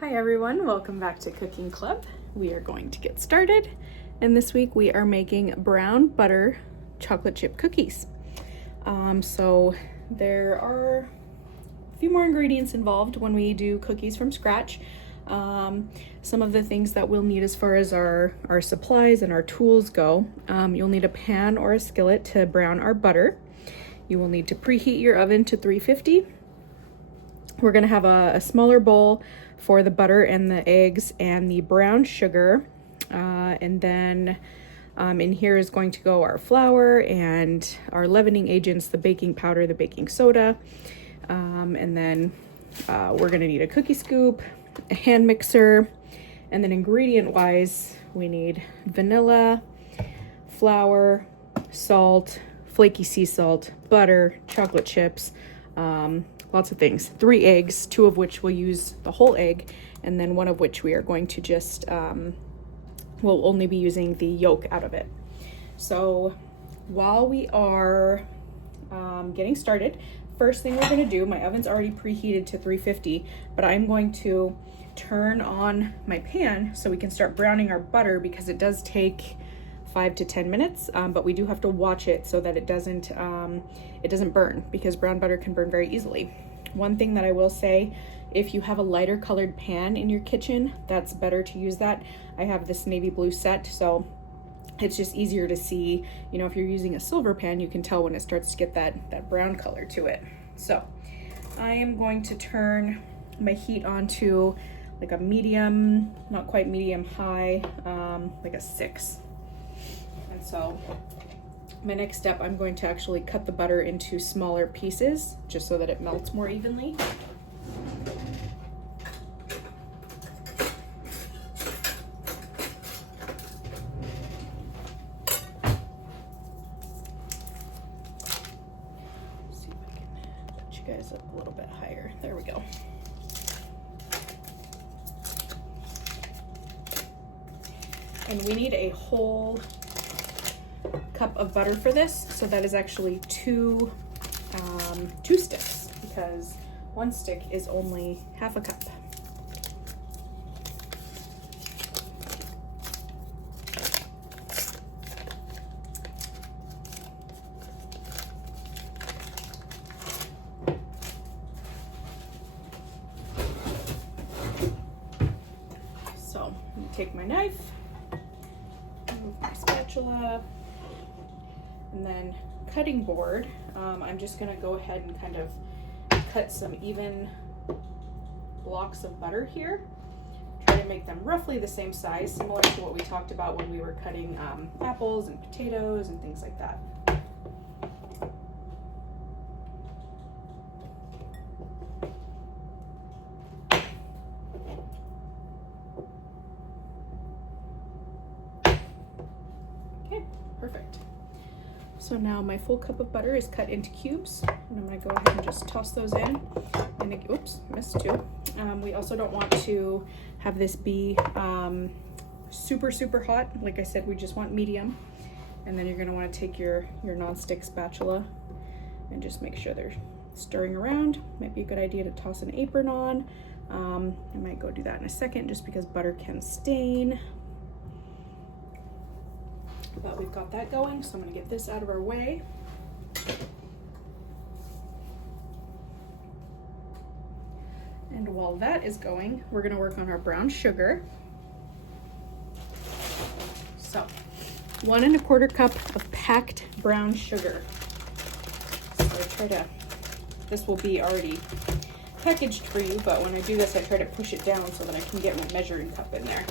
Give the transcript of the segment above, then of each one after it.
Hi everyone, welcome back to Cooking Club. We are going to get started, and this week we are making brown butter chocolate chip cookies. So there are a few more ingredients involved when we do cookies from scratch. Some of the things that we'll need as far as our supplies and our tools go. You'll need a pan or a skillet to brown our butter. You will need to preheat your oven to 350. We're gonna have a smaller bowl for the butter and the eggs and the brown sugar. And then in here is going to go our flour and our leavening agents, the baking powder, the baking soda. And then we're gonna need a cookie scoop, a hand mixer, and then ingredient wise, we need vanilla, flour, salt, flaky sea salt, butter, chocolate chips, lots of things. 3 eggs, 2 of which we'll use the whole egg, and then 1 of which we are going to just, we'll only be using the yolk out of it. So while we are getting started, first thing we're gonna do, my oven's already preheated to 350, but I'm going to turn on my pan so we can start browning our butter, because it does take 5 to 10 minutes, but we do have to watch it so that it doesn't burn, because brown butter can burn very easily. One thing that I will say, if you have a lighter colored pan in your kitchen, that's better to use that. I have this navy blue set, so it's just easier to see. You know, if you're using a silver pan, you can tell when it starts to get that brown color to it. So I am going to turn my heat on to like a medium, not quite medium high, like a 6. And so my next step, I'm going to actually cut the butter into smaller pieces just so that it melts more evenly. See if I can put you guys up a little bit higher. There we go. And we need a whole cup of butter for this, so that is actually 2 sticks, because 1 stick is only half a cup. So I'm gonna take my knife, move my spatula, and then cutting board. I'm just gonna go ahead and kind of cut some even blocks of butter here. Try to make them roughly the same size, similar to what we talked about when we were cutting apples and potatoes and things like that. Okay, perfect. So now my full cup of butter is cut into cubes, and I'm gonna go ahead and just toss those in. And oops, missed 2. We also don't want to have this be super hot. Like I said, we just want medium. And then you're gonna wanna take your non-stick spatula and just make sure they're stirring around. Might be a good idea to toss an apron on. I might go do that in a second, just because butter can stain. But we've got that going, so I'm gonna get this out of our way. And while that is going, we're gonna work on our brown sugar. So 1 1/4 cup of packed brown sugar. So this will be already packaged for you, but when I do this, I try to push it down so that I can get my measuring cup in there.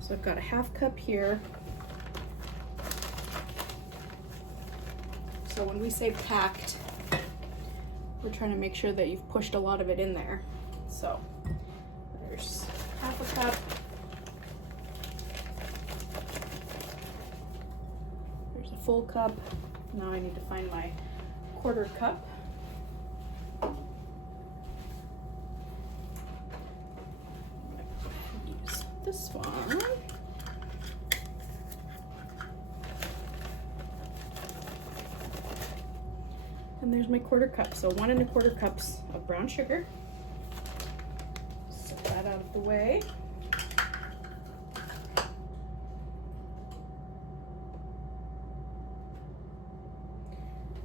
So I've got a 1/2 cup here. So when we say packed, we're trying to make sure that you've pushed a lot of it in there. So there's 1/2 cup. There's a full cup. Now I need to find my 1/4 cup. this one. And there's my 1/4 cup. So 1 1/4 cups of brown sugar. Set that out of the way.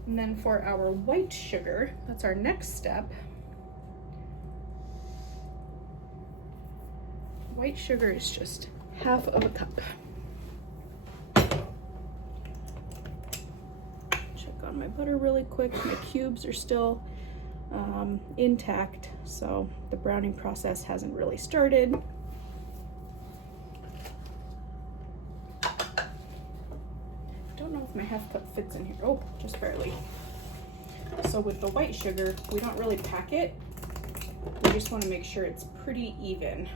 And then for our white sugar, that's our next step. White sugar is just 1/2 of a cup. Check on my butter really quick. My cubes are still intact, so the browning process hasn't really started. Don't know if my 1/2 cup fits in here. Oh, just barely. So with the white sugar, we don't really pack it. We just want to make sure it's pretty even.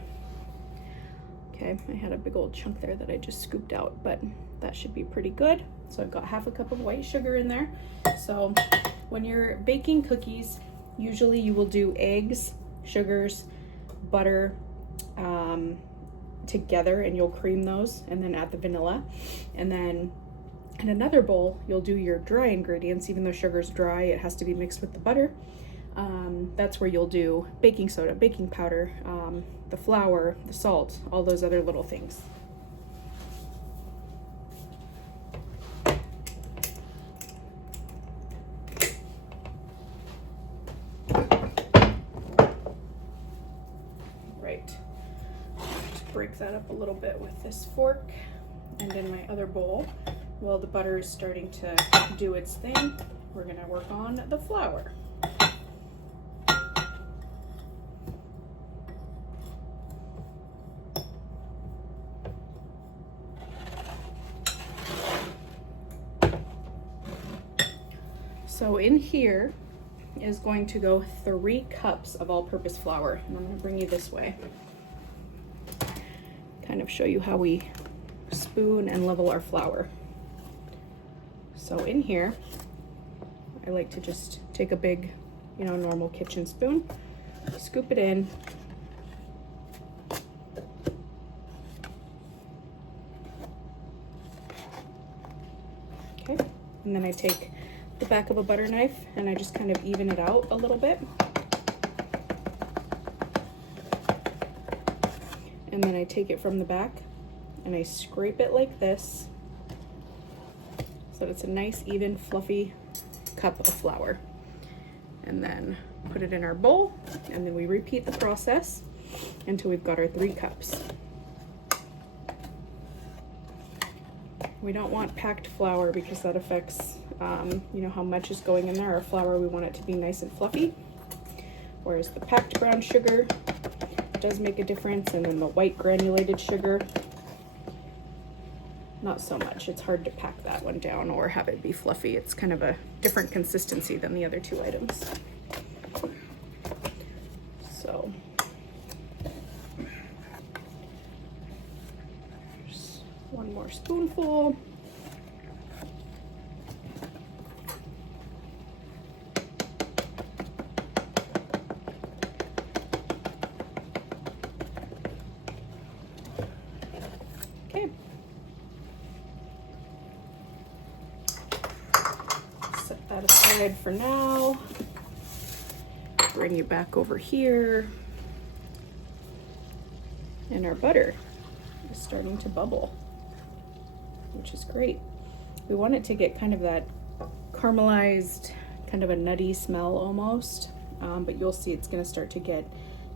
Okay, I had a big old chunk there that I just scooped out, but that should be pretty good. So I've got 1/2 cup of white sugar in there. So when you're baking cookies, usually you will do eggs, sugars, butter together, and you'll cream those and then add the vanilla. And then in another bowl, you'll do your dry ingredients. Even though sugar's dry, it has to be mixed with the butter. That's where you'll do baking soda, baking powder, the flour, the salt, all those other little things. Right. Just break that up a little bit with this fork. And in my other bowl, while the butter is starting to do its thing, we're gonna work on the flour. So in here is going to go 3 cups of all-purpose flour. And I'm gonna bring you this way. Kind of show you how we spoon and level our flour. So in here, I like to just take a big, normal kitchen spoon, scoop it in. Okay, and then I take the back of a butter knife and I just kind of even it out a little bit. And then I take it from the back and I scrape it like this so that it's a nice, even, fluffy cup of flour. And then put it in our bowl, and then we repeat the process until we've got our 3 cups. We don't want packed flour because that affects how much is going in there. Our flour, we want it to be nice and fluffy, whereas the packed brown sugar does make a difference, and then the white granulated sugar, not so much. It's hard to pack that one down or have it be fluffy. It's kind of a different consistency than the other 2 items. So just 1 more spoonful. Okay. Set that aside for now. Bring you back over here. And our butter is starting to bubble, which is great. We want it to get kind of that caramelized, kind of a nutty smell almost, but you'll see it's going to start to get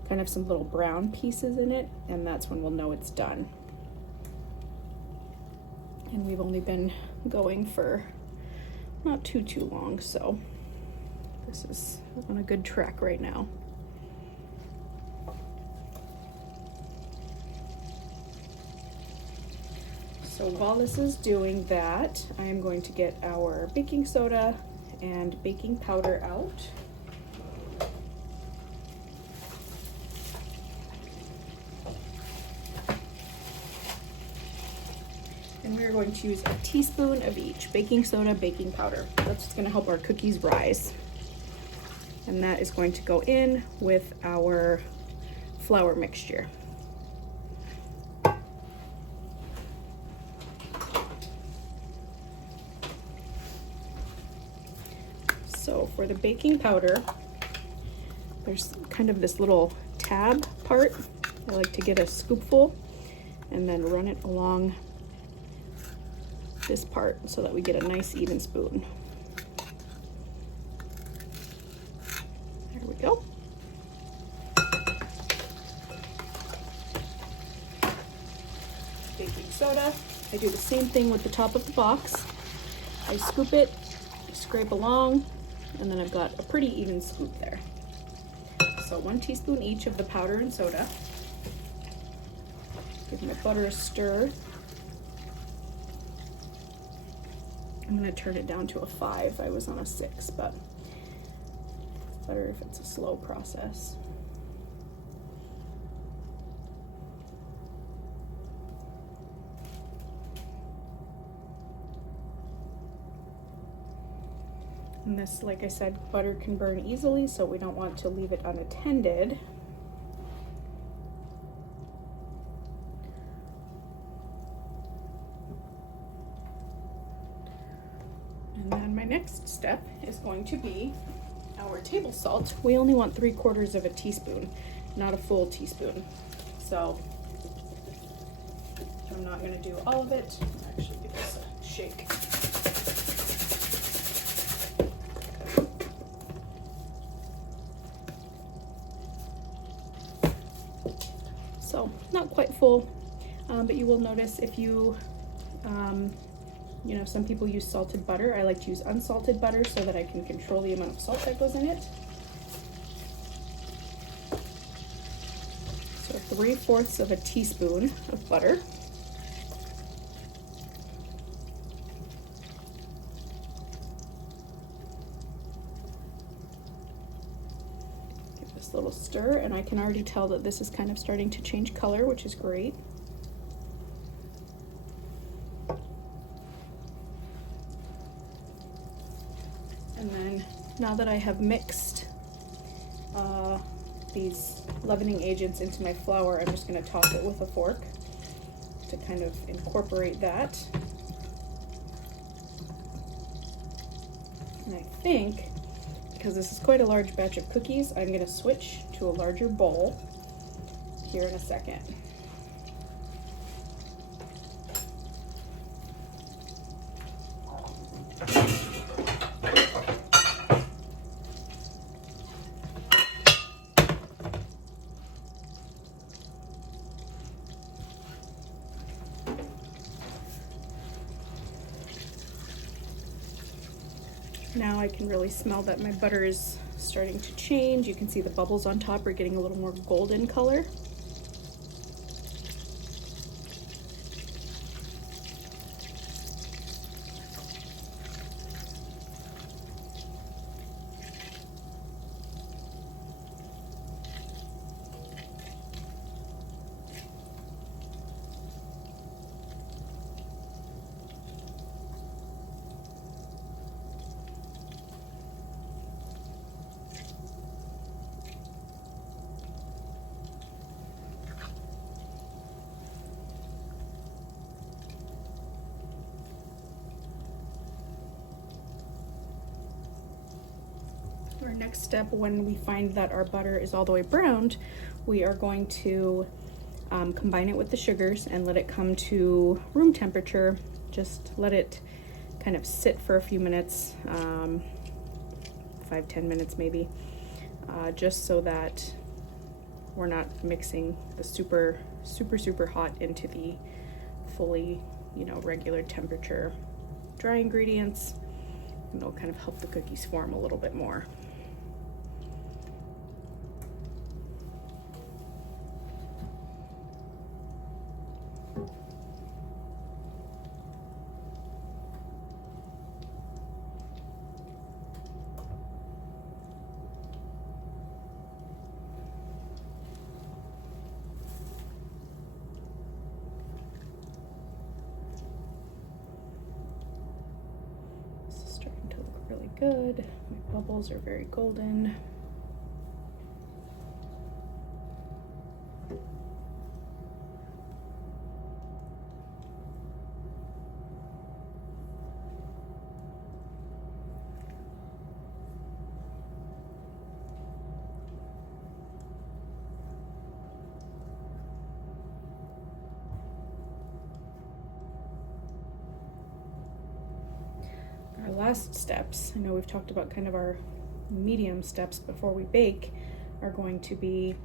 kind of some little brown pieces in it, and that's when we'll know it's done. And we've only been going for not too long, so this is on a good track right now. So while this is doing that, I am going to get our baking soda and baking powder out. And we're going to use a teaspoon of each, baking soda, baking powder. That's just going to help our cookies rise. And that is going to go in with our flour mixture. for the baking powder, there's kind of this little tab part. I like to get a scoopful and then run it along this part so that we get a nice even spoon. There we go. Baking soda. I do the same thing with the top of the box. I scoop it, scrape along, and then I've got a pretty even scoop there. So 1 teaspoon each of the powder and soda. Give my butter a stir. I'm going to turn it down to a 5. I was on a 6, but it's better if it's a slow process. And this, like I said, butter can burn easily, so we don't want to leave it unattended. And then my next step is going to be our table salt. We only want 3/4 of a teaspoon, not a full teaspoon. So I'm not going to do all of it. I'll actually give this a shake. So not quite full, but you will notice if you, you know, some people use salted butter. I like to use unsalted butter so that I can control the amount of salt that goes in it. So 3/4 of a teaspoon of butter. Little stir, and I can already tell that this is kind of starting to change color, which is great. And then now that I have mixed these leavening agents into my flour, I'm just going to toss it with a fork to kind of incorporate that. And I think, because this is quite a large batch of cookies, I'm going to switch to a larger bowl here in a second. Now I can really smell that my butter is starting to change. You can see the bubbles on top are getting a little more golden color. Our next step, when we find that our butter is all the way browned, we are going to combine it with the sugars and let it come to room temperature. Just let it kind of sit for a few minutes, 5-10 minutes maybe, just so that we're not mixing the super hot into the fully, you know, regular temperature dry ingredients. And it'll kind of help the cookies form a little bit more. Really good. My bubbles are very golden. last steps, I know we've talked about kind of our medium steps before we bake, are going to be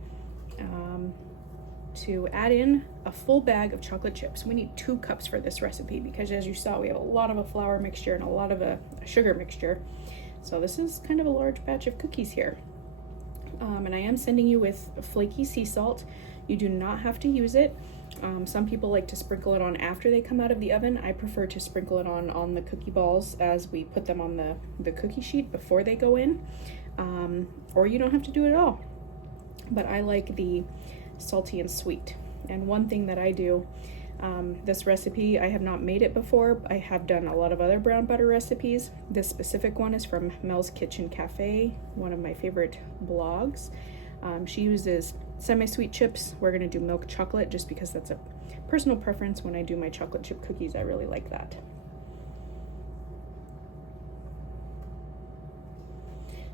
to add in a full bag of chocolate chips. We need 2 cups for this recipe because, as you saw, we have a lot of a flour mixture and a lot of a sugar mixture. So this is kind of a large batch of cookies here. And I am sending you with flaky sea salt. You do not have to use it. Some people like to sprinkle it on after they come out of the oven. I prefer to sprinkle it on the cookie balls as we put them on the cookie sheet before they go in. Or you don't have to do it at all. But I like the salty and sweet. And one thing that I do, this recipe, I have not made it before. I have done a lot of other brown butter recipes. This specific one is from Mel's Kitchen Cafe, one of my favorite blogs. She uses semi-sweet chips. We're gonna do milk chocolate just because that's a personal preference. When I do my chocolate chip cookies, I really like that.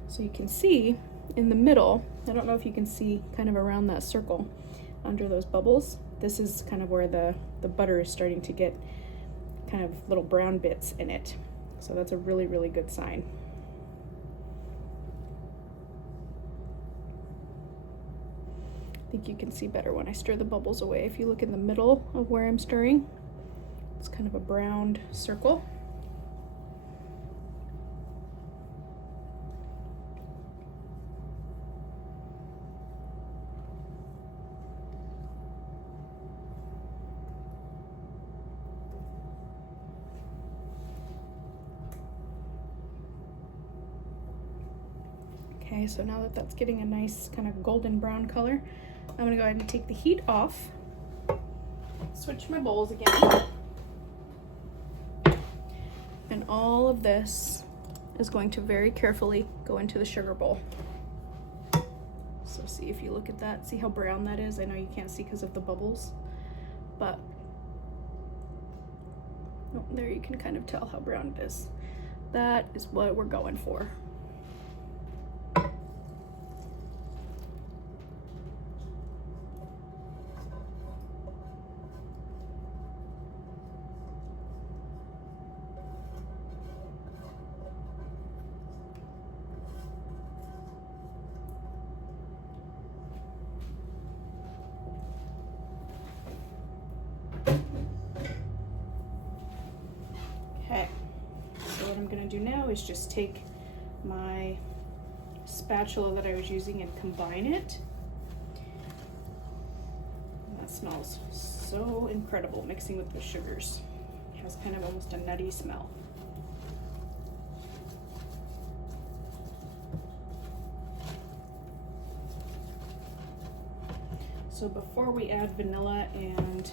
So you can see in the middle, I don't know if you can see kind of around that circle under those bubbles, this is kind of where the butter is starting to get kind of little brown bits in it. So that's a really, really good sign. I think you can see better when I stir the bubbles away. If you look in the middle of where I'm stirring, it's kind of a browned circle. Okay, so now that that's getting a nice kind of golden brown color, I'm gonna go ahead and take the heat off, switch my bowls again, and all of this is going to very carefully go into the sugar bowl. So see, if you look at that, see how brown that is? I know you can't see because of the bubbles, but oh, there you can kind of tell how brown it is. That is what we're going for. Okay, so what I'm gonna do now is just take my spatula that I was using and combine it. And that smells so incredible mixing with the sugars. It has kind of almost a nutty smell. So before we add vanilla and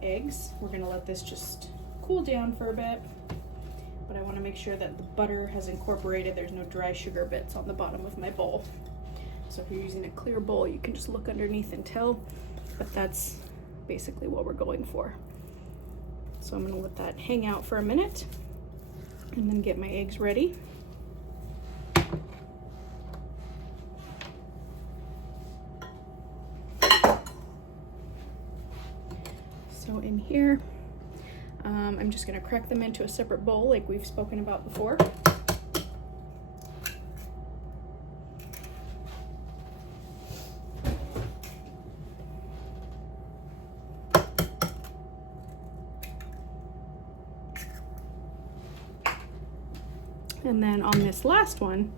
eggs, we're gonna let this just cool down for a bit, but I want to make sure that the butter has incorporated. There's no dry sugar bits on the bottom of my bowl. So if you're using a clear bowl, you can just look underneath and tell, but that's basically what we're going for. So I'm gonna let that hang out for a minute and then get my eggs ready. So in here, I'm just gonna crack them into a separate bowl like we've spoken about before. And then on this last one,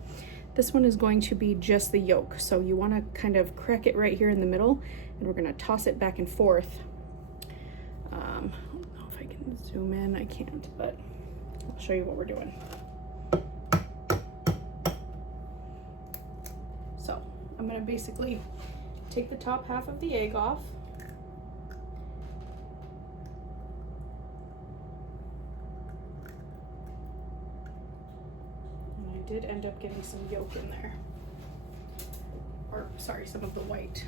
this one is going to be just the yolk. So you wanna kind of crack it right here in the middle, and we're gonna toss it back and forth. I don't know if I can zoom in, I can't, but I'll show you what we're doing. So I'm gonna basically take the top half of the egg off. And I did end up getting some yolk in there. Or, sorry, some of the white.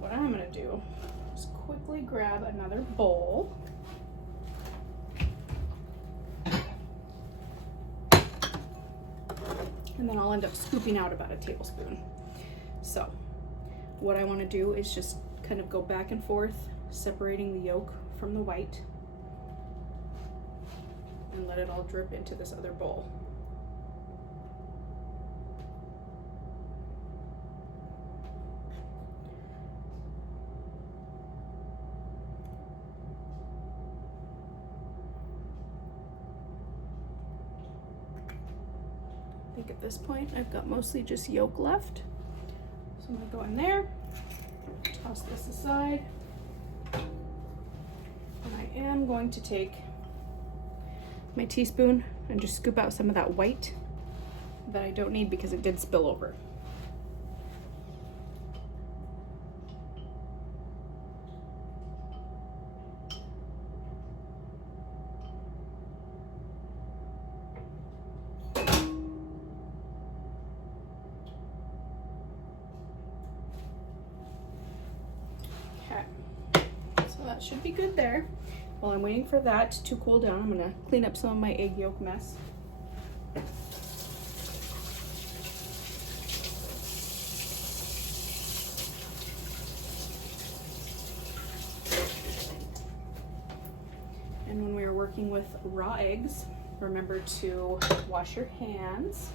What I'm gonna do is quickly grab another bowl. And then I'll end up scooping out about a tablespoon. So what I wanna do is just kind of go back and forth, separating the yolk from the white, and let it all drip into this other bowl. I think at this point I've got mostly just yolk left. So I'm gonna go in there, toss this aside, and I am going to take my teaspoon and just scoop out some of that white that I don't need because it did spill over. That should be good there. While I'm waiting for that to cool down, I'm gonna clean up some of my egg yolk mess. And when we are working with raw eggs, remember to wash your hands.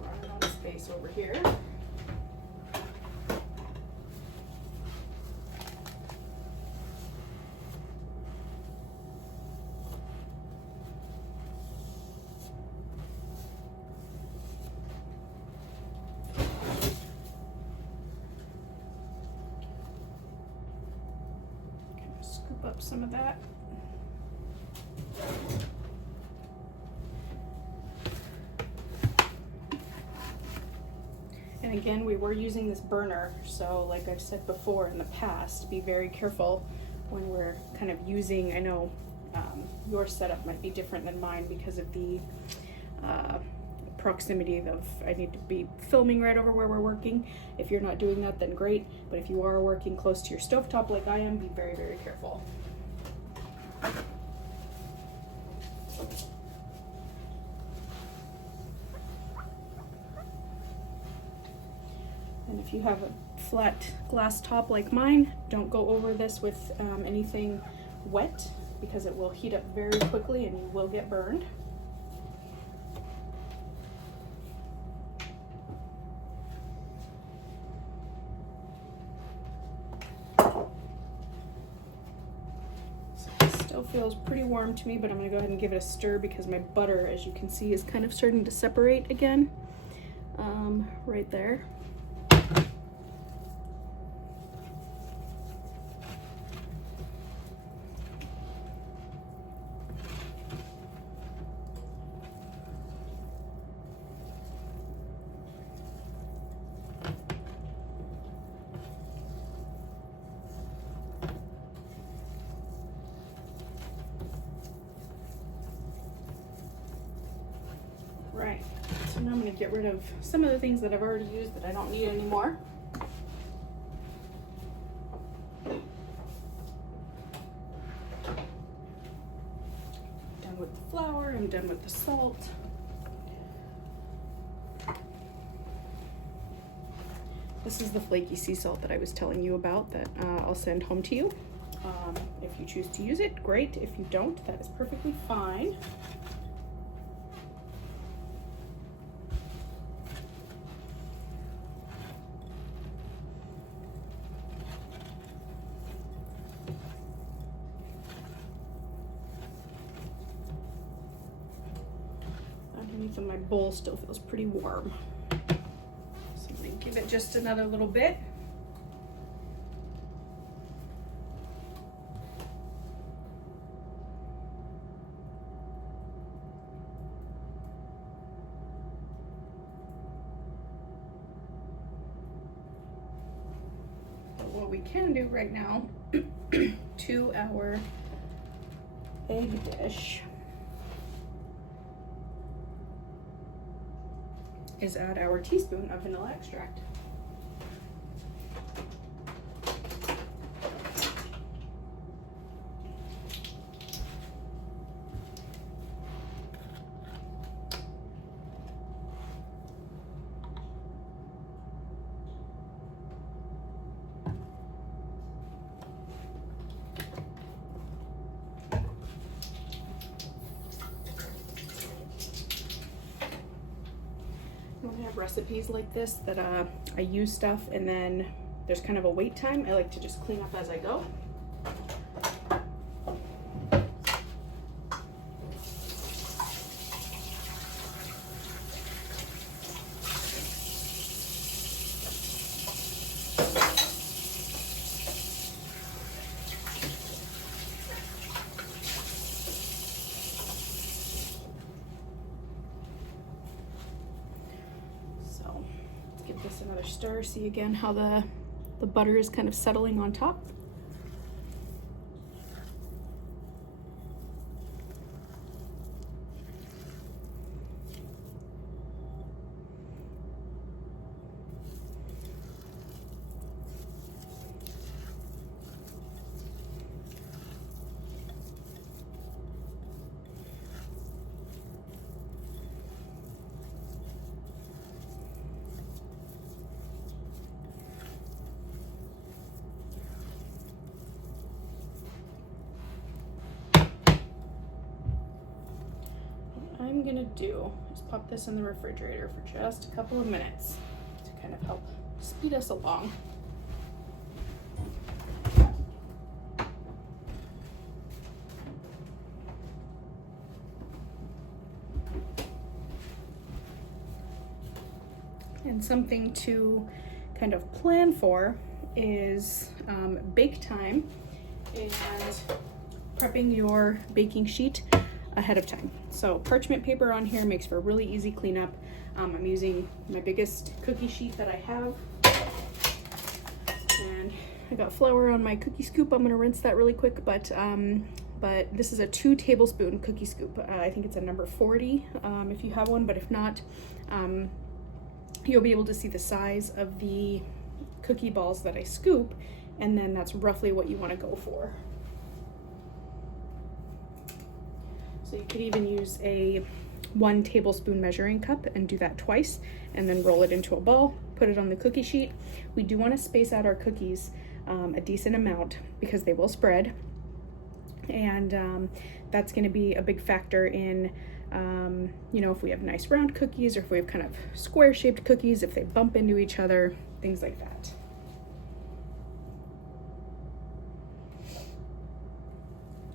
Run out of space over here. Scoop up some of that. And again, we were using this burner, so like I've said before in the past, be very careful when we're kind of using, I know your setup might be different than mine because of the proximity of, I need to be filming right over where we're working. If you're not doing that, then great, but if you are working close to your stovetop like I am, be very, very careful. And if you have a flat glass top like mine, don't go over this with anything wet because it will heat up very quickly and you will get burned. Feels pretty warm to me, but I'm gonna go ahead and give it a stir because my butter, as you can see, is kind of starting to separate again, right there. Right, so now I'm going to get rid of some of the things that I've already used that I don't need anymore. Done with the flour, I'm done with the salt. This is the flaky sea salt that I was telling you about that I'll send home to you. If you choose to use it, great. If you don't, that is perfectly fine. Underneath of my bowl still feels pretty warm. So I'm going to give it just another little bit. But what we can do right now to our egg dish is add our teaspoon of vanilla extract. recipes like this that I use stuff and then there's kind of a wait time, I like to just clean up as I go. Give this another stir. See again how the butter is kind of settling on top. I'm gonna do is pop this in the refrigerator for just a couple of minutes to kind of help speed us along. And something to kind of plan for is bake time and prepping your baking sheet ahead of time. So parchment paper on here makes for a really easy cleanup. I'm using my biggest cookie sheet that I have. And I got flour on my cookie scoop. I'm gonna rinse that really quick, but this is a 2 tablespoon cookie scoop. I think it's a number 40 if you have one, but if not, you'll be able to see the size of the cookie balls that I scoop, and then that's roughly what you wanna go for. So you could even use a 1 tablespoon measuring cup and do that twice, and then roll it into a ball, put it on the cookie sheet. We do want to space out our cookies a decent amount because they will spread, and that's going to be a big factor in, you know, if we have nice round cookies or if we have kind of square shaped cookies, if they bump into each other, things like that.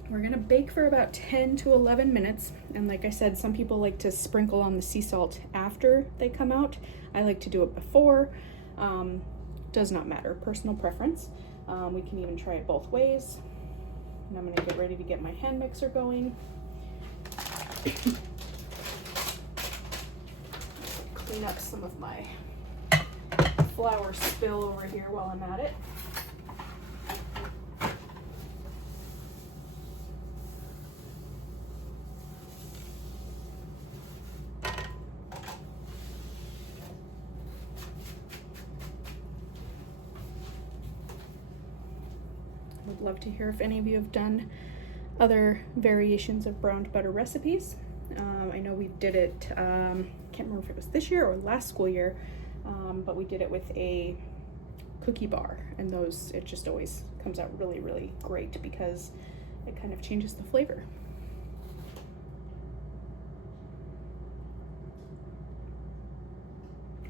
We're gonna bake for about 10 to 11 minutes. And like I said, some people like to sprinkle on the sea salt after they come out. I like to do it before. Does not matter, personal preference. We can even try it both ways. And I'm gonna get ready to get my hand mixer going. Clean up some of my flour spill over here while I'm at it. Would love to hear if any of you have done other variations of browned butter recipes. I know we did it, can't remember if it was this year or last school year, but we did it with a cookie bar, and those, it just always comes out really, really great because it kind of changes the flavor.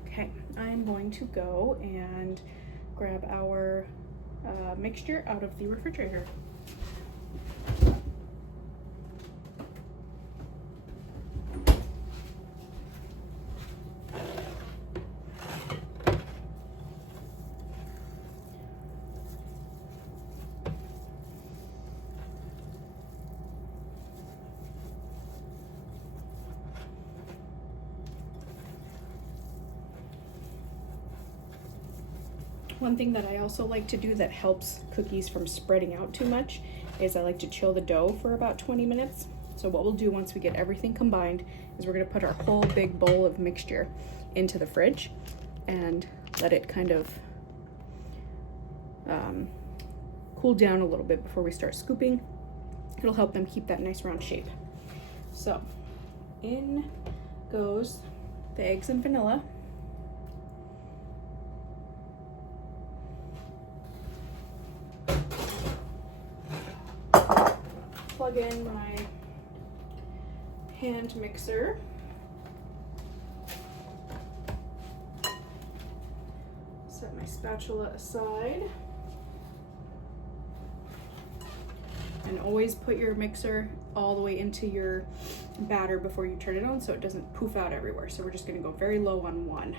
Okay, I'm going to go and grab our mixture out of the refrigerator. One thing that I also like to do that helps cookies from spreading out too much is I like to chill the dough for about 20 minutes. So what we'll do once we get everything combined is we're gonna put our whole big bowl of mixture into the fridge and let it kind of cool down a little bit before we start scooping. It'll help them keep that nice round shape. So in goes the eggs and vanilla. Plug in my hand mixer. spatula aside. And always put your mixer all the way into your batter before you turn it on so it doesn't poof out everywhere. So we're just gonna go very low on 1.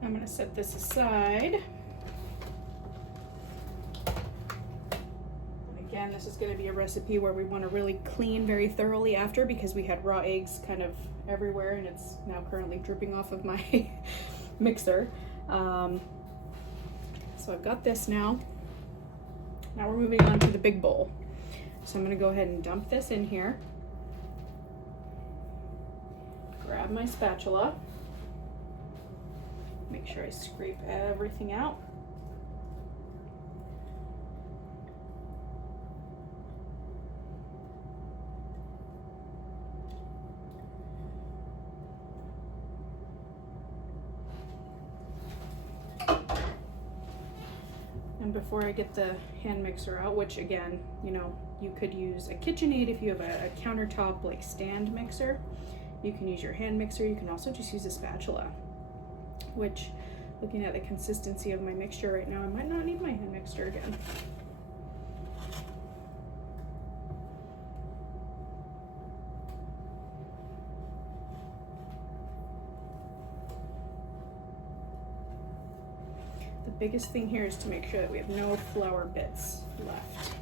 I'm going to set this aside. And again, this is going to be a recipe where we want to really clean very thoroughly after, because we had raw eggs kind of everywhere and it's now currently dripping off of my mixer. So I've got this now. Now we're moving on to the big bowl. So I'm going to go ahead and dump this in here. Grab my spatula. Make sure I scrape everything out. And before I get the hand mixer out, which again, you know, you could use a KitchenAid if you have a countertop like stand mixer. You can use your hand mixer. You can also just use a spatula, which, looking at the consistency of my mixture right now, I might not need my hand mixer again. The biggest thing here is to make sure that we have no flour bits left.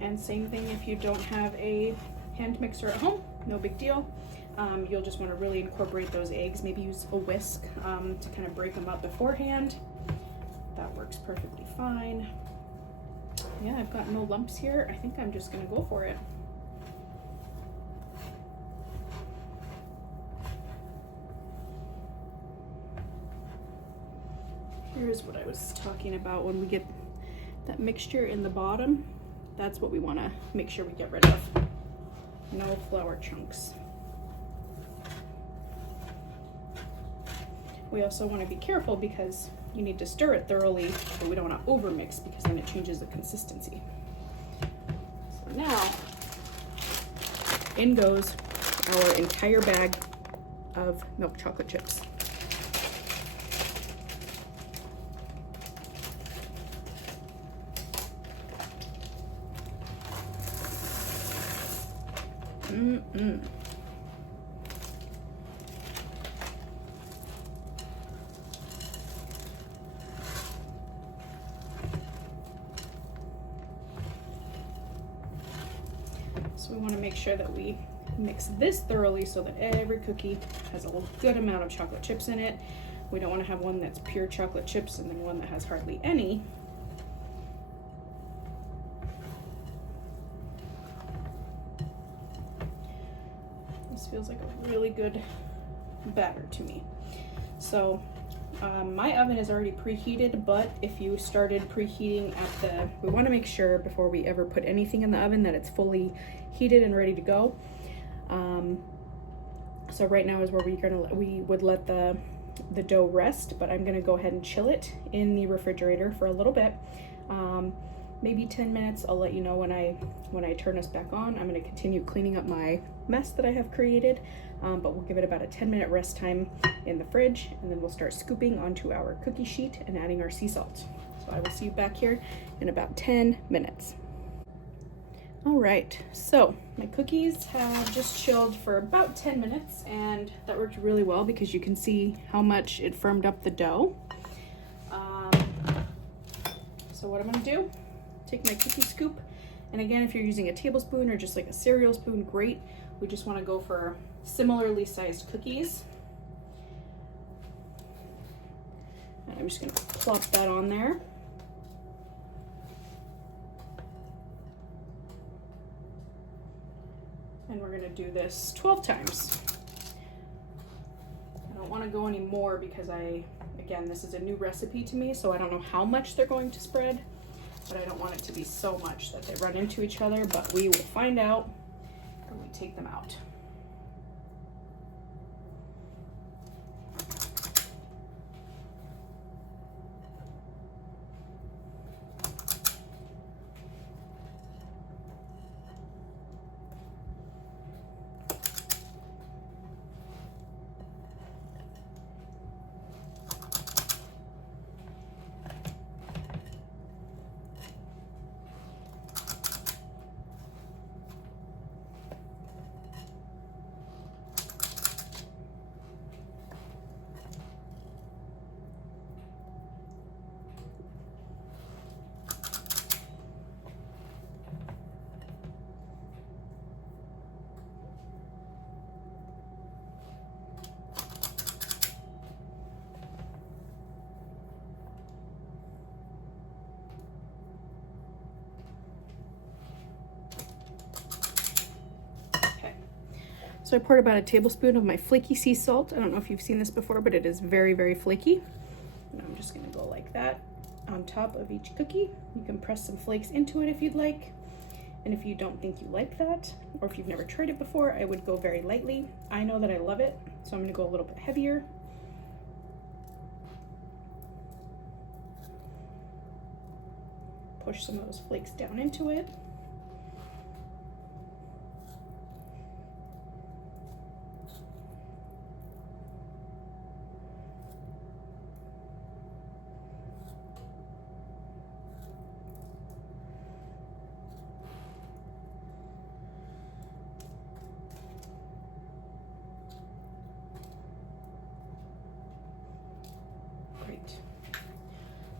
And same thing if you don't have a hand mixer at home, no big deal. You'll just want to really incorporate those eggs. Maybe use a whisk to kind of break them up beforehand. That works perfectly fine. Yeah, I've got no lumps here. I think I'm just going to go for it. Here's what I was talking about when we get that mixture in the bottom. That's what we want to make sure we get rid of. No flour chunks. We also want to be careful because you need to stir it thoroughly, but we don't want to overmix because then it changes the consistency. So now, in goes our entire bag of milk chocolate chips. So we want to make sure that we mix this thoroughly so that every cookie has a good amount of chocolate chips in it. We don't want to have one that's pure chocolate chips and then one that has hardly any. This feels like a really good batter to me. So my oven is already preheated, but if you started preheating we want to make sure before we ever put anything in the oven that it's fully heated and ready to go. So right now is where we would let the dough rest, but I'm gonna go ahead and chill it in the refrigerator for a little bit. Maybe 10 minutes. I'll let you know when I turn us back on. I'm gonna continue cleaning up my mess that I have created, but we'll give it about a 10-minute rest time in the fridge, and then we'll start scooping onto our cookie sheet and adding our sea salt. So I will see you back here in about 10 minutes. All right, so my cookies have just chilled for about 10 minutes, and that worked really well because you can see how much it firmed up the dough. So what I'm gonna do, take my cookie scoop And again, if you're using a tablespoon or just like a cereal spoon, great. We just want to go for similarly sized cookies. And I'm just going to plop that on there. And we're going to do this 12 times. I don't want to go any more because again, this is a new recipe to me, so I don't know how much they're going to spread, but I don't want it to be so much that they run into each other, but we will find out when we take them out. So I poured about a tablespoon of my flaky sea salt. I don't know if you've seen this before, but it is very, very flaky. And I'm just gonna go like that on top of each cookie. You can press some flakes into it if you'd like. And if you don't think you like that, or if you've never tried it before, I would go very lightly. I know that I love it, so I'm gonna go a little bit heavier. Push some of those flakes down into it.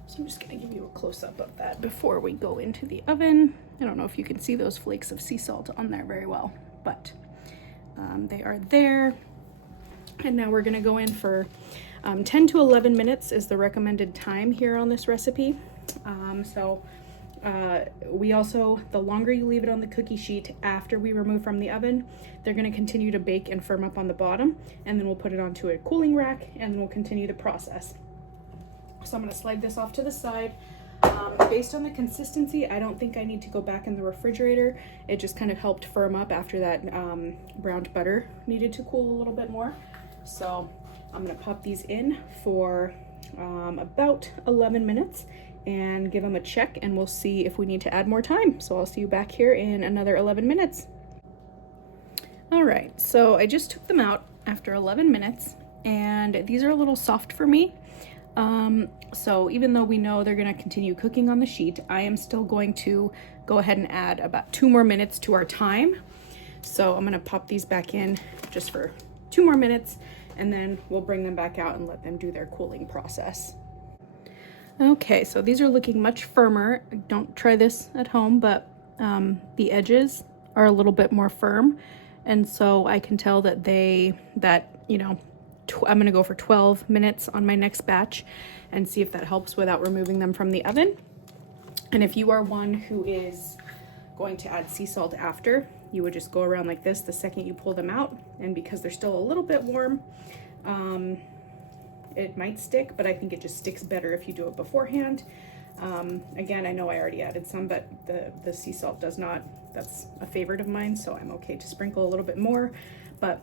So I'm just gonna give you a close-up of that before we go into the oven. I don't know if you can see those flakes of sea salt on there very well, but they are there. And now we're gonna go in for 10 to 11 minutes is the recommended time here on this recipe. We also, the longer you leave it on the cookie sheet after we remove from the oven, they're gonna continue to bake and firm up on the bottom, and then we'll put it onto a cooling rack and then we'll continue the process. So I'm gonna slide this off to the side. Based on the consistency, I don't think I need to go back in the refrigerator. It just kind of helped firm up after that browned butter needed to cool a little bit more. So I'm gonna pop these in for about 11 minutes and give them a check, and we'll see if we need to add more time. So I'll see you back here in another 11 minutes. All right, so I just took them out after 11 minutes, and these are a little soft for me. So even though we know they're gonna continue cooking on the sheet, I am still going to go ahead and add about 2 more minutes to our time. So I'm gonna pop these back in just for 2 more minutes, and then we'll bring them back out and let them do their cooling process. Okay, so these are looking much firmer. Don't try this at home, but the edges are a little bit more firm. And so I can tell that I'm gonna go for 12 minutes on my next batch and see if that helps without removing them from the oven. And if you are one who is going to add sea salt after, you would just go around like this the second you pull them out. And because they're still a little bit warm, it might stick, but I think it just sticks better if you do it beforehand. Again, I know I already added some, but the sea salt does not. That's a favorite of mine, so I'm okay to sprinkle a little bit more. But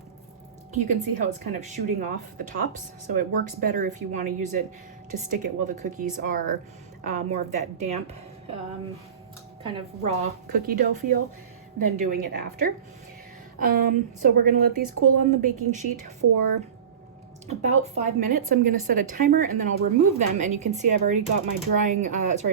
you can see how it's kind of shooting off the tops, so it works better if you want to use it to stick it while the cookies are more of that damp kind of raw cookie dough feel than doing it after. So we're gonna let these cool on the baking sheet for about 5 minutes. I'm gonna set a timer and then I'll remove them, and you can see I've already got my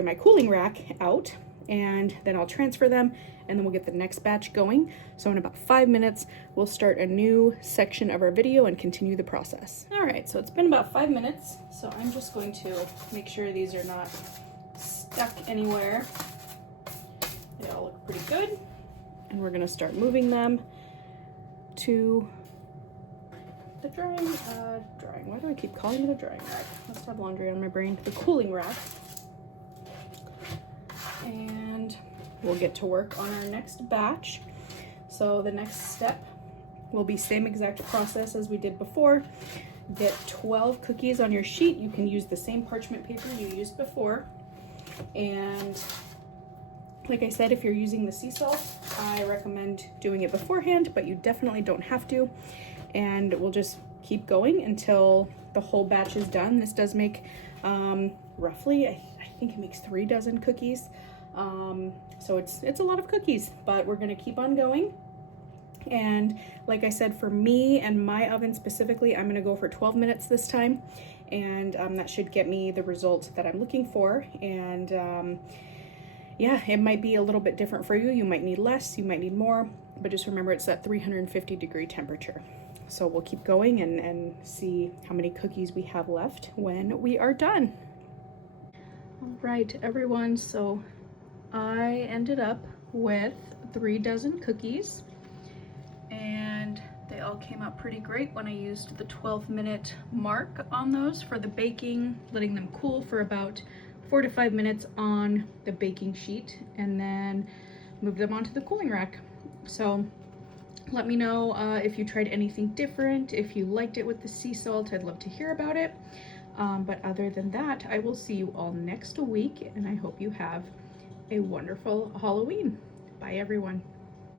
my cooling rack out, and then I'll transfer them and then we'll get the next batch going. So in about 5 minutes, we'll start a new section of our video and continue the process. All right, so it's been about 5 minutes. So I'm just going to make sure these are not stuck anywhere. They all look pretty good. And we're gonna start moving them to the drying, why do I keep calling it a drying rack? Must have laundry on my brain. The cooling rack. And we'll get to work on our next batch. So the next step will be same exact process as we did before. Get 12 cookies on your sheet. You can use the same parchment paper you used before. And like I said, if you're using the sea salt, I recommend doing it beforehand, but you definitely don't have to. And we'll just keep going until the whole batch is done. This does make roughly, I think it makes 3 dozen cookies. So it's a lot of cookies, but we're gonna keep on going. And like I said, for me and my oven specifically, I'm gonna go for 12 minutes this time. And that should get me the result that I'm looking for. And yeah, it might be a little bit different for you. You might need less, you might need more, but just remember it's that 350-degree temperature. So we'll keep going and see how many cookies we have left when we are done. All right, everyone, so I ended up with 3 dozen cookies, and they all came out pretty great when I used the 12-minute mark on those for the baking, letting them cool for about 4 to 5 minutes on the baking sheet, and then moved them onto the cooling rack. So let me know if you tried anything different, if you liked it with the sea salt. I'd love to hear about it. But other than that, I will see you all next week, and I hope you have a wonderful Halloween. Bye, everyone.